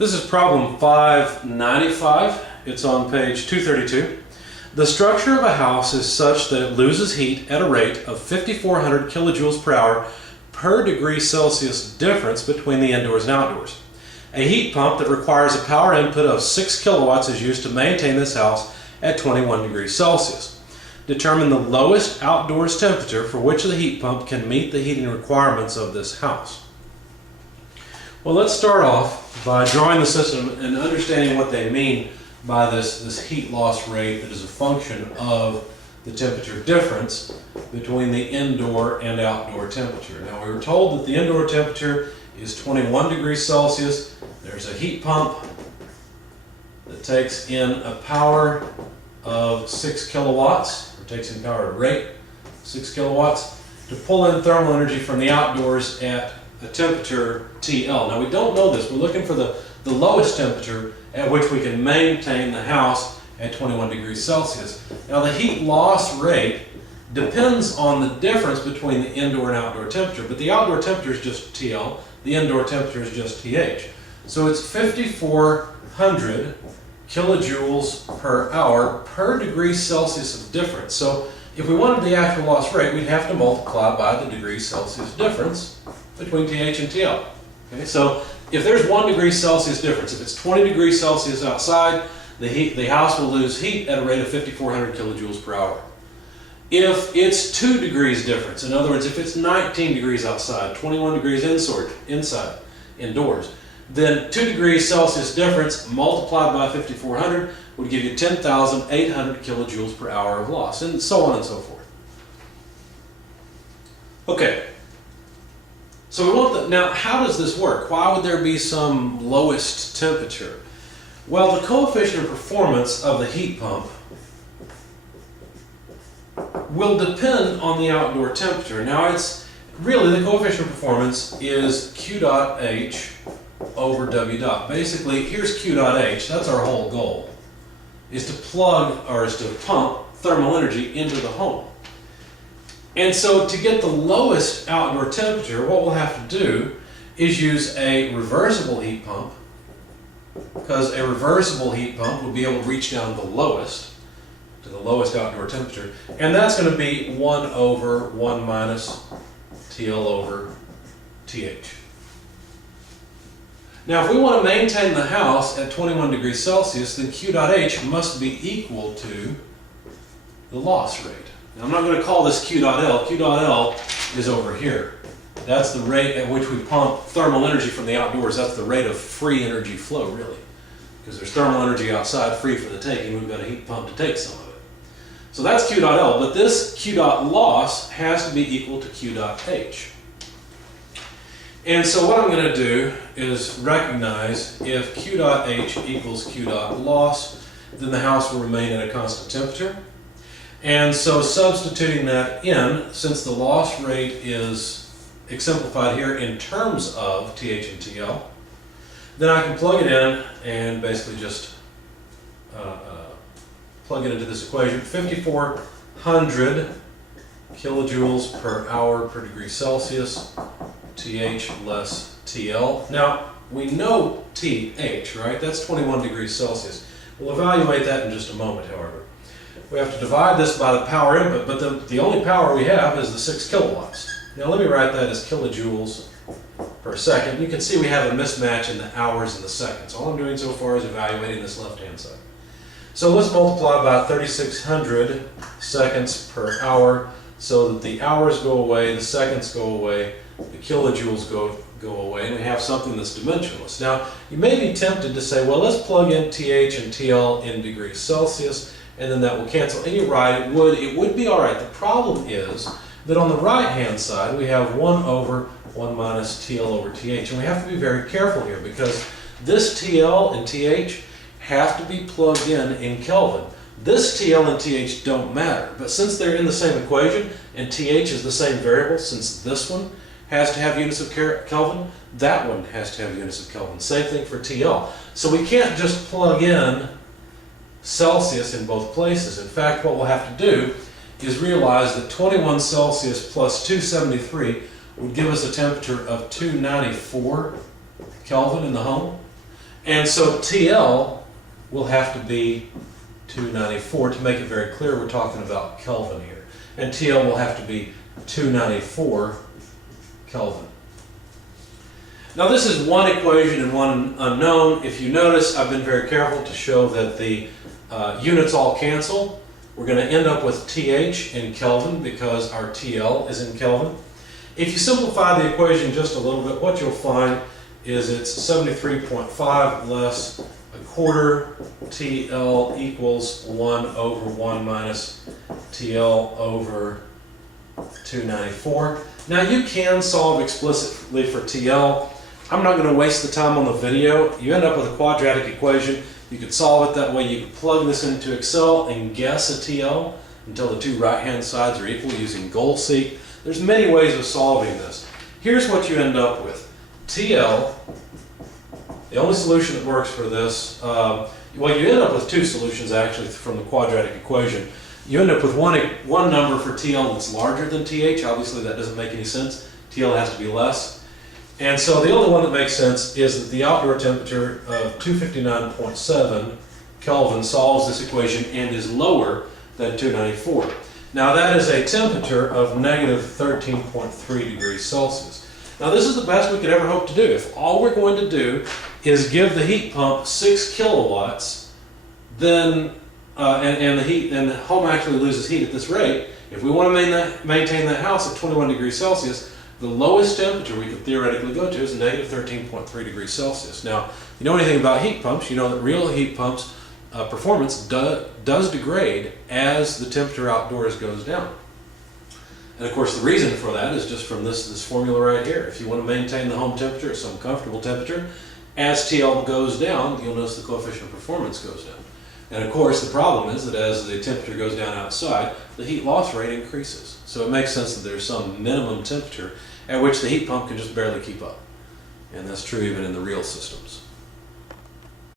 This is problem 595. It's on page 232. The structure of a house is such that it loses heat at a rate of 5,400 kilojoules per hour per degree Celsius difference between the indoors and outdoors. A heat pump that requires a power input of 6 kilowatts is used to maintain this house at 21 degrees Celsius. Determine the lowest outdoors temperature for which the heat pump can meet the heating requirements of this house. Well, let's start off by drawing the system and understanding what they mean by this heat loss rate that is a function of the temperature difference between the indoor and outdoor temperature. Now, we were told that the indoor temperature is 21 degrees Celsius. There's a heat pump that takes in a power of 6 kilowatts, or takes in power at a rate 6 kilowatts, to pull in thermal energy from the outdoors at a temperature TL. Now, we don't know this. We're looking for the lowest temperature at which we can maintain the house at 21 degrees Celsius. Now, the heat loss rate depends on the difference between the indoor and outdoor temperature, but the outdoor temperature is just TL, the indoor temperature is just TH. So it's 5,400 kilojoules per hour per degree Celsius of difference. So if we wanted the actual loss rate, we'd have to multiply by the degree Celsius difference between TH and TL. Okay, so if there's 1 degree Celsius difference, if it's 20 degrees Celsius outside, the house will lose heat at a rate of 5,400 kilojoules per hour. If it's 2 degrees difference, in other words, if it's 19 degrees outside, 21 degrees inside, indoors, then 2 degrees Celsius difference multiplied by 5,400 would give you 10,800 kilojoules per hour of loss, and so on and so forth. Okay. So we want now, how does this work? Why would there be some lowest temperature? Well, the coefficient of performance of the heat pump will depend on the outdoor temperature. Now, it's really, the coefficient of performance is Q dot H over W dot. Basically, here's Q dot H. That's our whole goal, is to pump thermal energy into the home. And so to get the lowest outdoor temperature, what we'll have to do is use a reversible heat pump, because a reversible heat pump will be able to reach down to the lowest outdoor temperature, and that's going to be 1 over 1 minus TL over TH. Now, if we want to maintain the house at 21 degrees Celsius, then Q dot H must be equal to the loss rate. Now, I'm not going to call this Q dot L. Q dot L is over here. That's the rate at which we pump thermal energy from the outdoors. That's the rate of free energy flow, really. Because there's thermal energy outside free for the taking. We've got a heat pump to take some of it. So that's Q dot L, but this Q dot loss has to be equal to Q dot H. And so what I'm going to do is recognize if Q dot H equals Q dot loss, then the house will remain at a constant temperature. And so substituting that in, since the loss rate is exemplified here in terms of TH and TL, then I can plug it in and basically just plug it into this equation. 5,400 kilojoules per hour per degree Celsius, TH less TL. Now, we know TH, right? That's 21 degrees Celsius. We'll evaluate that in just a moment, however. We have to divide this by the power input, but the only power we have is the 6 kilowatts. Now, let me write that as kilojoules per second. You can see we have a mismatch in the hours and the seconds. All I'm doing so far is evaluating this left-hand side. So let's multiply by 3,600 seconds per hour so that the hours go away, the seconds go away, the kilojoules go away, and we have something that's dimensionless. Now, you may be tempted to say, well, let's plug in TH and TL in degrees Celsius, and then that will cancel. And you're right, it would be all right. The problem is that on the right-hand side, we have 1 over 1 minus TL over TH. And we have to be very careful here, because this TL and TH have to be plugged in Kelvin. This TL and TH don't matter, but since they're in the same equation, and TH is the same variable, since this one has to have units of Kelvin, that one has to have units of Kelvin. Same thing for TL. So we can't just plug in Celsius in both places. In fact, what we'll have to do is realize that 21 Celsius plus 273 would give us a temperature of 294 Kelvin in the home. And so TL will have to be 294. To make it very clear, we're talking about Kelvin here. And TL will have to be 294 Kelvin. Now this is one equation and one unknown. If you notice, I've been very careful to show that the units all cancel. We're going to end up with TH in Kelvin because our TL is in Kelvin. If you simplify the equation just a little bit, what you'll find is it's 73.5 less a quarter TL equals 1 over 1 minus TL over 294. Now you can solve explicitly for TL. I'm not going to waste the time on the video. You end up with a quadratic equation. You could solve it that way. You could plug this into Excel and guess a TL until the two right-hand sides are equal using goal seek. There's many ways of solving this. Here's what you end up with. TL, the only solution that works for this, well, you end up with two solutions actually from the quadratic equation. You end up with one number for TL that's larger than TH. Obviously that doesn't make any sense. TL has to be less. And so the only one that makes sense is that the outdoor temperature of 259.7 Kelvin solves this equation and is lower than 294. Now that is a temperature of negative 13.3 degrees Celsius. Now this is the best we could ever hope to do. If all we're going to do is give the heat pump 6 kilowatts, then and the home actually loses heat at this rate, if we want to maintain that house at 21 degrees Celsius, the lowest temperature we could theoretically go to is negative 13.3 degrees Celsius. Now, if you know anything about heat pumps, you know that real heat pumps performance does degrade as the temperature outdoors goes down. And of course the reason for that is just from this formula right here. If you want to maintain the home temperature at some comfortable temperature, as TL goes down, you'll notice the coefficient of performance goes down. And of course the problem is that as the temperature goes down outside, the heat loss rate increases. So it makes sense that there's some minimum temperature at which the heat pump can just barely keep up. And that's true even in the real systems.